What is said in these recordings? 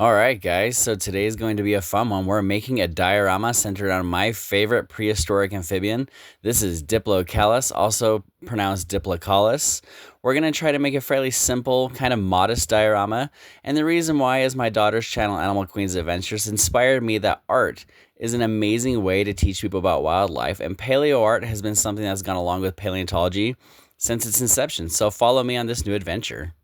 Alright guys, so today is going to be a fun one. We're making a diorama centered on my favorite prehistoric amphibian. This is Diplocalus, also pronounced Diplocalis. We're going to try to make a fairly simple, kind of modest diorama, and the reason why is my daughter's channel, Animal Queen's Adventures, inspired me that art is an amazing way to teach people about wildlife, and paleo art has been something that's gone along with paleontology since its inception, so follow me on this new adventure.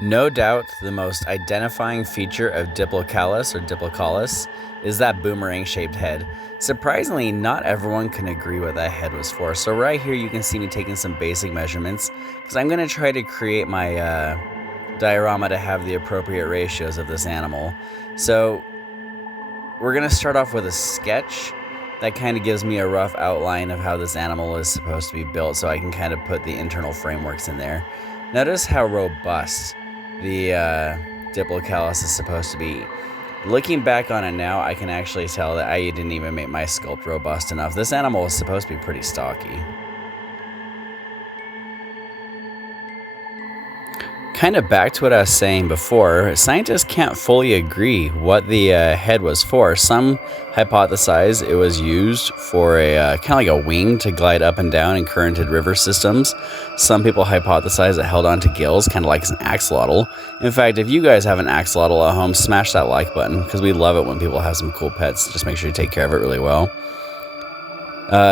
No doubt the most identifying feature of Diplocalus or Diplocalis is that boomerang-shaped head. Surprisingly, not everyone can agree what that head was for. So right here you can see me taking some basic measurements because I'm going to try to create my diorama to have the appropriate ratios of this animal. So we're going to start off with a sketch that kind of gives me a rough outline of how this animal is supposed to be built so I can kind of put the internal frameworks in there. Notice how robust the Diplocalus is supposed to be. Looking back on it now, I can actually tell that I didn't even make my sculpt robust enough. This animal was supposed to be pretty stocky. Kind of back to what I was saying before, scientists can't fully agree what the head was for. Some hypothesize it was used for a kind of like a wing to glide up and down in currented river systems. Some people hypothesize it held onto gills, kind of like an axolotl. In fact, if you guys have an axolotl at home, smash that like button because we love it when people have some cool pets. Just make sure you take care of it really well.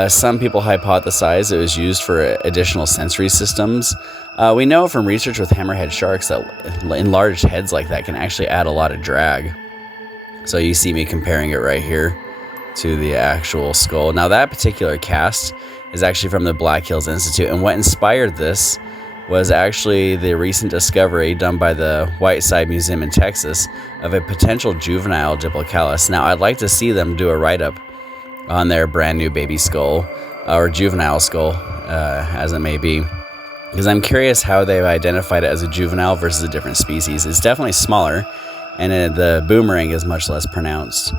Some people hypothesize it was used for additional sensory systems. We know from research with hammerhead sharks that enlarged heads like that can actually add a lot of drag. So you see me comparing it right here to the actual skull. Now that particular cast is actually from the Black Hills Institute, and what inspired this was actually the recent discovery done by the Whiteside Museum in Texas of a potential juvenile Diplocalis. Now I'd like to see them do a write-up on their brand new baby skull, or juvenile skull, as it may be, because I'm curious how they've identified it as a juvenile versus a different species. It's definitely smaller, and the boomerang is much less pronounced.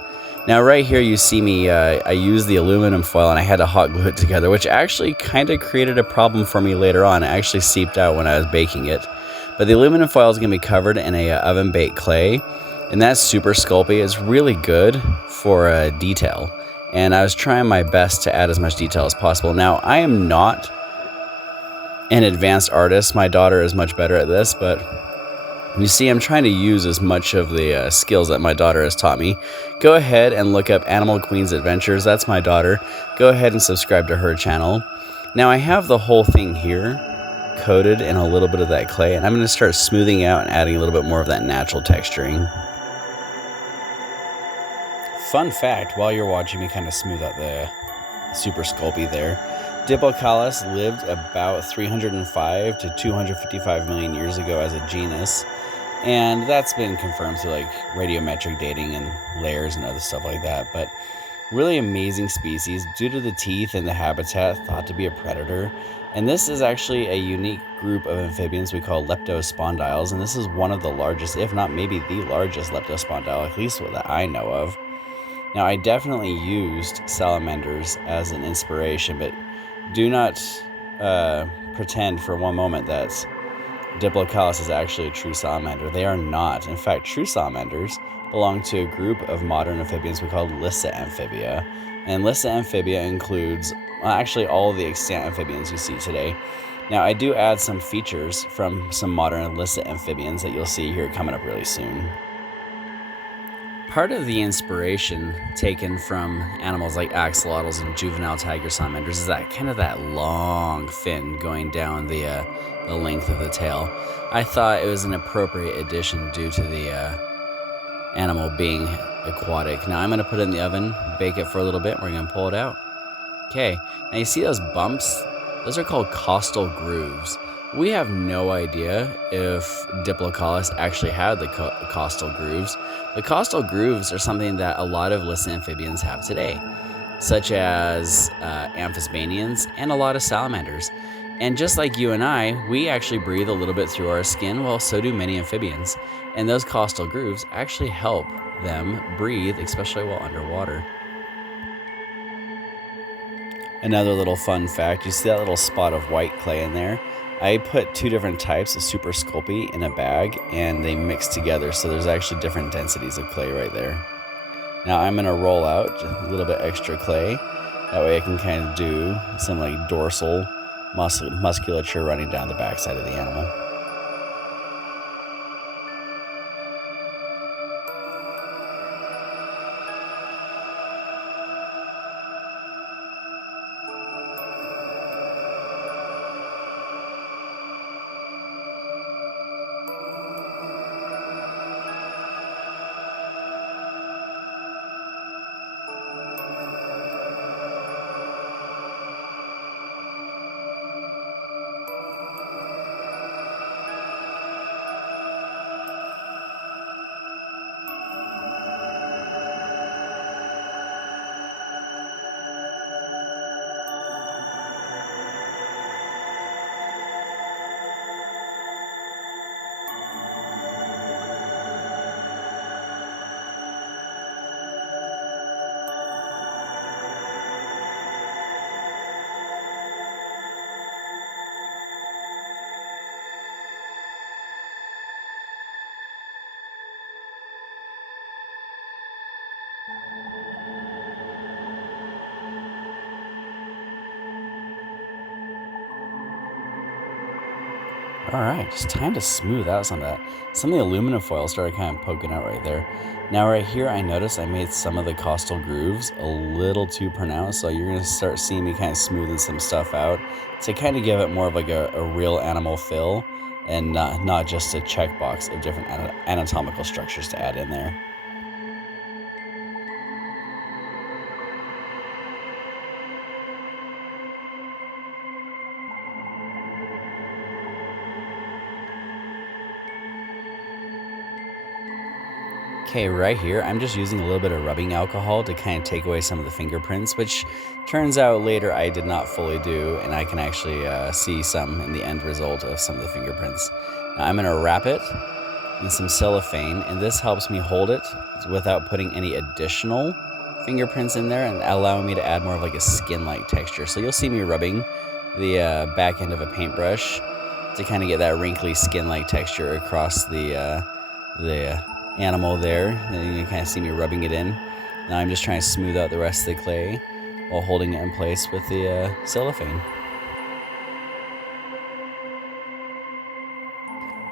Now right here you see me, I used the aluminum foil and I had to hot glue it together, which actually kind of created a problem for me later on. It actually seeped out when I was baking it. But the aluminum foil is going to be covered in a oven baked clay, and that's super sculpty. It's really good for detail. And I was trying my best to add as much detail as possible. Now, I am not an advanced artist. My daughter is much better at this, but you see I'm trying to use as much of the skills that my daughter has taught me. Go ahead and look up Animal Queen's Adventures. That's my daughter. Go ahead and subscribe to her channel. Now, I have the whole thing here coated in a little bit of that clay, and I'm going to start smoothing out and adding a little bit more of that natural texturing. Fun fact, while you're watching me kind of smooth out the super sculpey there, Diplocalis lived about 305 to 255 million years ago as a genus, and that's been confirmed through like radiometric dating and layers and other stuff like that. But really amazing species due to the teeth and the habitat, thought to be a predator. And this is actually a unique group of amphibians we call leptospondyles, and this is one of the largest, if not maybe the largest leptospondyle, at least that I know of. Now, I definitely used salamanders as an inspiration, but do not pretend for one moment that Diplocalis is actually a true salamander. They are not. In fact, true salamanders belong to a group of modern amphibians we call Lissamphibia. And Lissamphibia includes actually all of the extant amphibians you see today. Now, I do add some features from some modern Lissamphibans that you'll see here coming up really soon. Part of the inspiration taken from animals like axolotls and juvenile tiger salamanders is that kind of that long fin going down the length of the tail. I thought it was an appropriate addition due to the animal being aquatic. Now I'm going to put it in the oven, bake it for a little bit, and we're going to pull it out. Okay, now you see those bumps? Those are called costal grooves. We have no idea if Diplocalis actually had the costal grooves. The costal grooves are something that a lot of listed amphibians have today, such as amphisbaenians and a lot of salamanders. And just like you and I, we actually breathe a little bit through our skin, well, so do many amphibians. And those costal grooves actually help them breathe, especially while underwater. Another little fun fact, you see that little spot of white clay in there? I put two different types of Super Sculpey in a bag and they mix together, so there's actually different densities of clay right there. Now I'm gonna roll out a little bit extra clay. That way I can kind of do some like dorsal musculature running down the backside of the animal. All right, just time to smooth out some of that. Some of the aluminum foil started kind of poking out right there. Now right here, I noticed I made some of the costal grooves a little too pronounced, so you're gonna start seeing me kind of smoothing some stuff out to kind of give it more of like a real animal feel and not just a checkbox of different anatomical structures to add in there. Okay, right here, I'm just using a little bit of rubbing alcohol to kind of take away some of the fingerprints, which turns out later I did not fully do, and I can actually see some in the end result of some of the fingerprints. Now I'm gonna wrap it in some cellophane, and this helps me hold it without putting any additional fingerprints in there and allowing me to add more of like a skin-like texture. So you'll see me rubbing the back end of a paintbrush to kind of get that wrinkly skin-like texture across the animal there. And you can kind of see me rubbing it in. Now I'm just trying to smooth out the rest of the clay while holding it in place with the cellophane.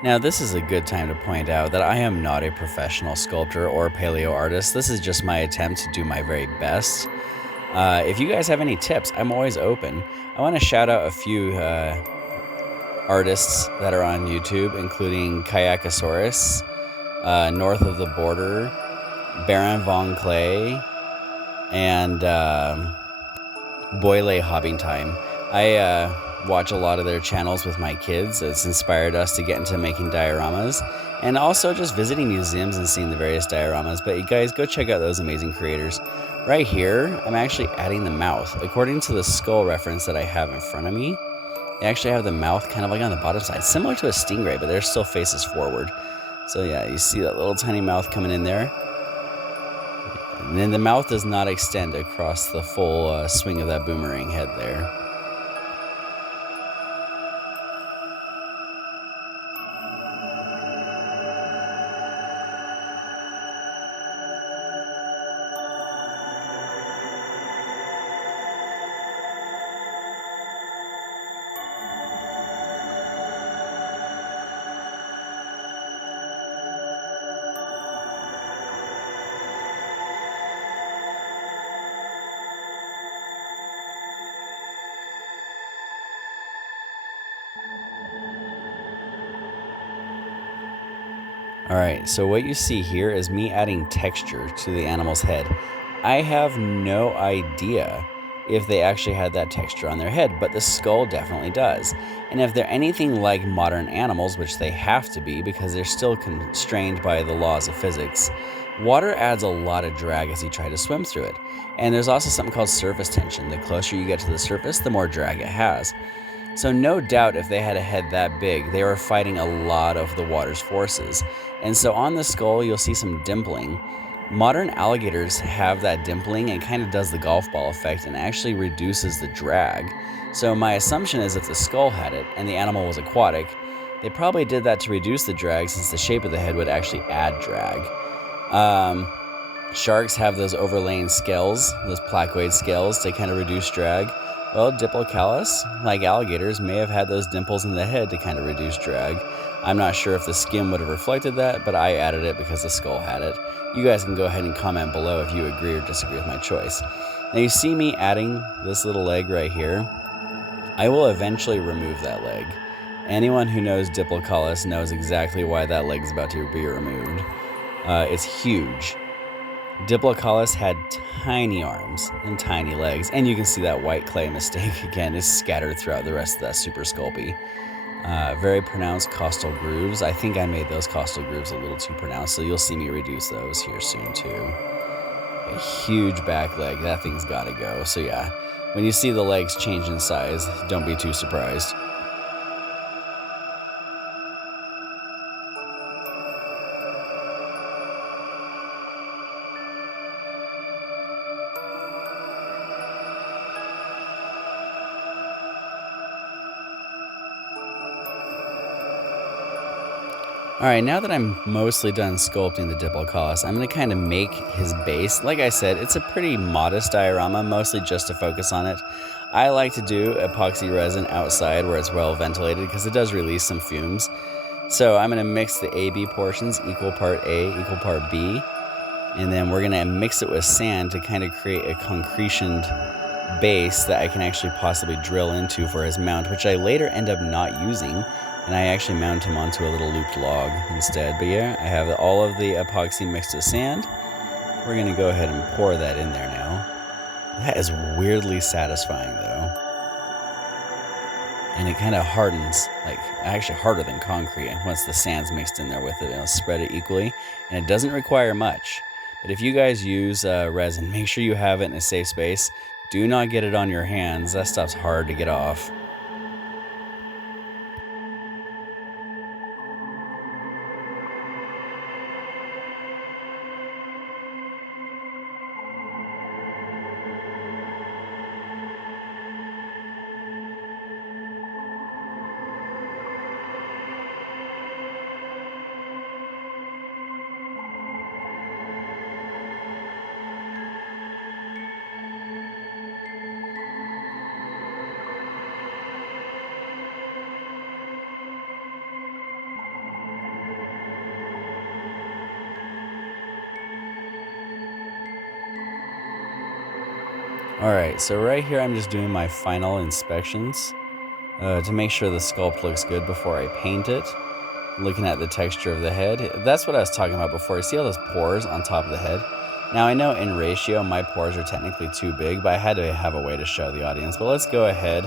Now this is a good time to point out that I am not a professional sculptor or paleo artist. This is just my attempt to do my very best. If you guys have any tips, I'm always open. I want to shout out a few artists that are on YouTube, including Kayakasaurus, North of the Border, Baron Von Clay, and Boyle Hobbing Time. I watch a lot of their channels with my kids. It's inspired us to get into making dioramas and also just visiting museums and seeing the various dioramas. But you guys go check out those amazing creators. Right here, I'm actually adding the mouth. According to the skull reference that I have in front of me, they actually have the mouth kind of like on the bottom side, similar to a stingray, but they're still faces forward. So yeah, you see that little tiny mouth coming in there. And then the mouth does not extend across the full swing of that boomerang head there. All right, so what you see here is me adding texture to the animal's head. I have no idea if they actually had that texture on their head, but the skull definitely does. And if they're anything like modern animals, which they have to be because they're still constrained by the laws of physics, water adds a lot of drag as you try to swim through it. And there's also something called surface tension. The closer you get to the surface, the more drag it has. So no doubt if they had a head that big, they were fighting a lot of the water's forces. And so on the skull, you'll see some dimpling. Modern alligators have that dimpling and kind of does the golf ball effect and actually reduces the drag. So my assumption is if the skull had it and the animal was aquatic, they probably did that to reduce the drag since the shape of the head would actually add drag. Sharks have those overlaying scales, those placoid scales to kind of reduce drag. Well, Diplocalus, like alligators, may have had those dimples in the head to kind of reduce drag. I'm not sure if the skin would have reflected that, but I added it because the skull had it. You guys can go ahead and comment below if you agree or disagree with my choice. Now you see me adding this little leg right here. I will eventually remove that leg. Anyone who knows Diplocalus knows exactly why that leg is about to be removed. It's huge. Diplocalus had tiny arms and tiny legs, and you can see that white clay mistake again is scattered throughout the rest of that super sculpey. Very pronounced costal grooves. I think I made those costal grooves a little too pronounced, so you'll see me reduce those here soon too. A huge back leg, that thing's gotta go. So yeah, when you see the legs change in size, don't be too surprised. Alright, now that I'm mostly done sculpting the Diplocalus, I'm going to kind of make his base. Like I said, it's a pretty modest diorama, mostly just to focus on it. I like to do epoxy resin outside where it's well ventilated because it does release some fumes. So I'm going to mix the AB portions, equal part A, equal part B. And then we're going to mix it with sand to kind of create a concretioned base that I can actually possibly drill into for his mount, which I later end up not using. And I actually mount him onto a little looped log instead. But yeah, I have all of the epoxy mixed with sand. We're going to go ahead and pour that in there now. That is weirdly satisfying though. And it kind of hardens, like actually harder than concrete once the sand's mixed in there with it. It'll spread it equally. And it doesn't require much. But if you guys use resin, make sure you have it in a safe space. Do not get it on your hands. That stuff's hard to get off. Alright, so right here I'm just doing my final inspections to make sure the sculpt looks good before I paint it. Looking at the texture of the head. That's what I was talking about before. You see all those pores on top of the head? Now I know in ratio my pores are technically too big, but I had to have a way to show the audience. But let's go ahead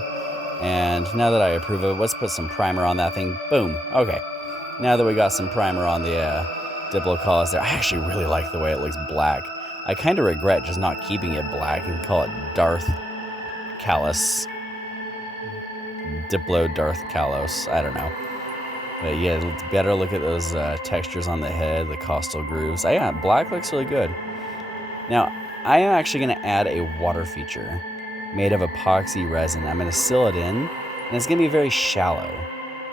and now that I approve of it, let's put some primer on that thing. Boom. Okay. Now that we got some primer on the Diplocalis there, I actually really like the way it looks black. I kind of regret just not keeping it black and call it Diplocalis. Diplocalis. I don't know. But yeah, it's better look at those textures on the head, the costal grooves. Yeah, black looks really good. Now, I am actually going to add a water feature made of epoxy resin. I'm going to seal it in, and it's going to be very shallow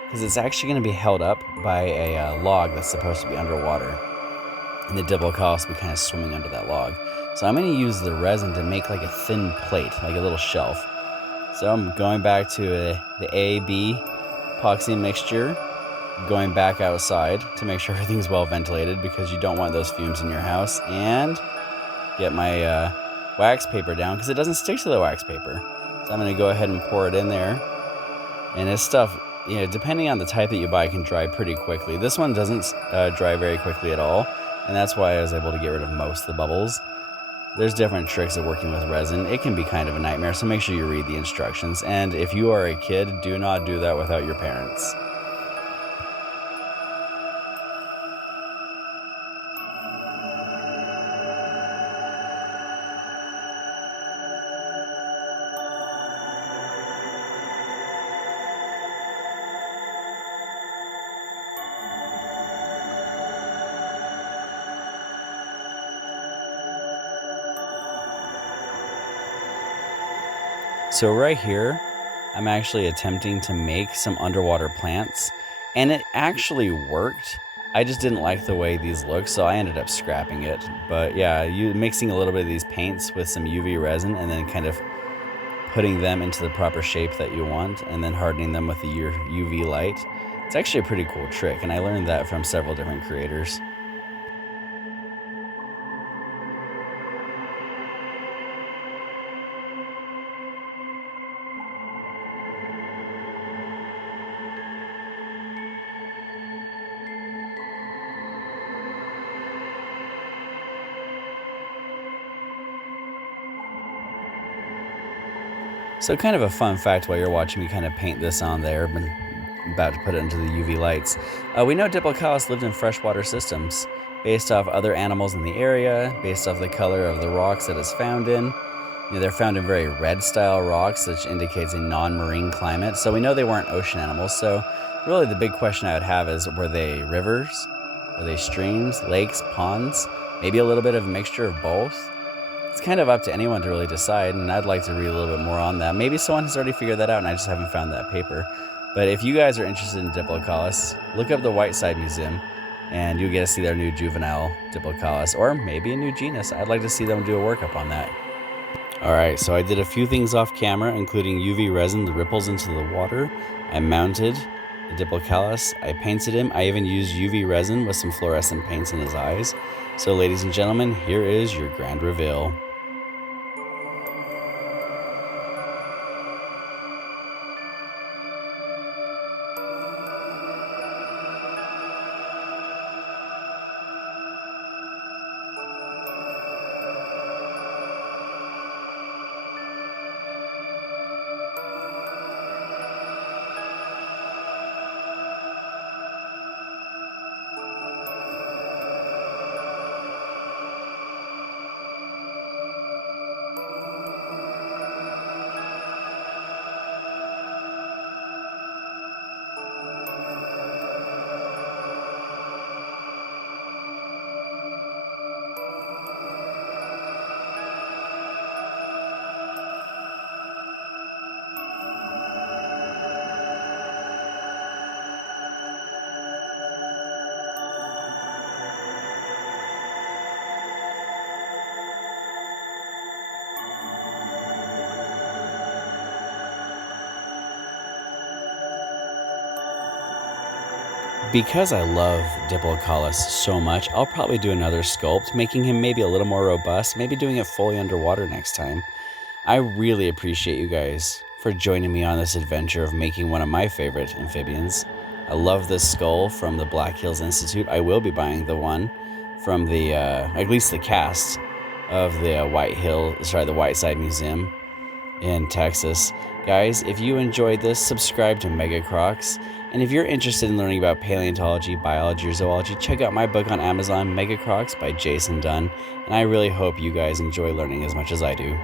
because it's actually going to be held up by a log that's supposed to be underwater. And the Diplocalus will be kind of swimming under that log. So I'm going to use the resin to make like a thin plate, like a little shelf. So I'm going back to the A-B epoxy mixture, going back outside to make sure everything's well ventilated because you don't want those fumes in your house, and get my wax paper down because it doesn't stick to the wax paper. So I'm going to go ahead and pour it in there. And this stuff, you know, depending on the type that you buy, can dry pretty quickly. This one doesn't dry very quickly at all. And that's why I was able to get rid of most of the bubbles. There's different tricks of working with resin. It can be kind of a nightmare, so make sure you read the instructions. And if you are a kid, do not do that without your parents. So right here, I'm actually attempting to make some underwater plants, and it actually worked. I just didn't like the way these look, so I ended up scrapping it. But yeah, you mixing a little bit of these paints with some UV resin and then kind of putting them into the proper shape that you want and then hardening them with the UV light. It's actually a pretty cool trick, and I learned that from several different creators. So kind of a fun fact while you're watching me kind of paint this on there, but I'm about to put it into the UV lights. We know Diplocalis lived in freshwater systems based off other animals in the area, based off the color of the rocks that it's found in. They're found in very red style rocks, which indicates a non-marine climate. So we know they weren't ocean animals. So really the big question I would have is, were they rivers? Were they streams, lakes, ponds? Maybe a little bit of a mixture of both? It's kind of up to anyone to really decide, and I'd like to read a little bit more on that. Maybe someone has already figured that out and I just haven't found that paper. But if you guys are interested in Diplocalus, look up the Whiteside Museum and you'll get to see their new juvenile Diplocalus, or maybe a new genus. I'd like to see them do a workup on that. Alright, so I did a few things off camera, including UV resin, the ripples into the water. I mounted the Diplocalus, I painted him. I even used UV resin with some fluorescent paints in his eyes. So ladies and gentlemen, here is your grand reveal. Because I love Diplocalis so much, I'll probably do another sculpt, making him maybe a little more robust, maybe doing it fully underwater next time. I really appreciate you guys for joining me on this adventure of making one of my favorite amphibians. I love this skull from the Black Hills Institute. I will be buying the one from the, at least the cast of the the Whiteside Museum in Texas. Guys, if you enjoyed this, subscribe to Mega Crocs. And if you're interested in learning about paleontology, biology, or zoology, check out my book on Amazon, Mega Crocs by Jason Dunn. And I really hope you guys enjoy learning as much as I do.